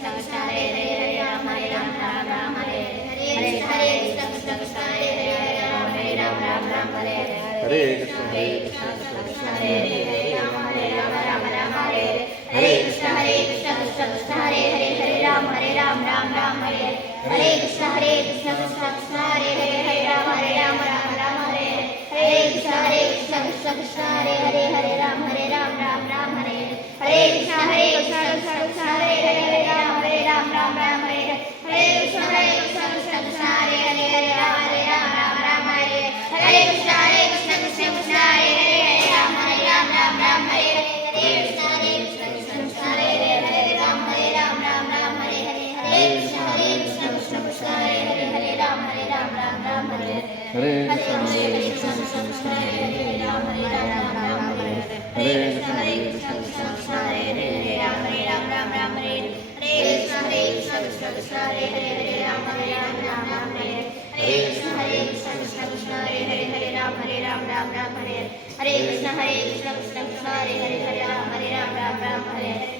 Krishna Krishna Hare Hare Hare Ram Ram Ram Hare Hare Hare Krishna Krishna Krishna Hare Hare Ram Ram Hare Hare Krishna Krishna Hare Hare Ram Ram Hare Hare Krishna Krishna Krishna Hare Hare Ram Ram Hare Hare Krishna Krishna Krishna Hare Hare Ram Ram Hare Hare Krishna Krishna Krishna Hare Hare Ram Ram Hare Hare Krishna Krishna Krishna Hare Hare Ram Ram Hare Hare Krishna Krishna Krishna Hare Hare Ram Ram Hare Hare Krishna Krishna Krishna Hare Hare Ram Ram Hare Hare Krishna Krishna Krishna Hare Hare Ram Ram Hare Hare Krishna Krishna Krishna Hare Hare Ram Ram Hare Hare Hare Krishna Krishna Krishna Hare Hare Ram Ram Hare Hare Krishna Krishna Krishna Hare Hare Ram Ram Hare Hare Krishna Krishna Krishna Hare Hare Ram Ram Hare Hare Krishna Krishna Krishna Hare Hare Ram Ram Hare Hare Krishna Krishna Krishna Hare Hare Ram Ram Hare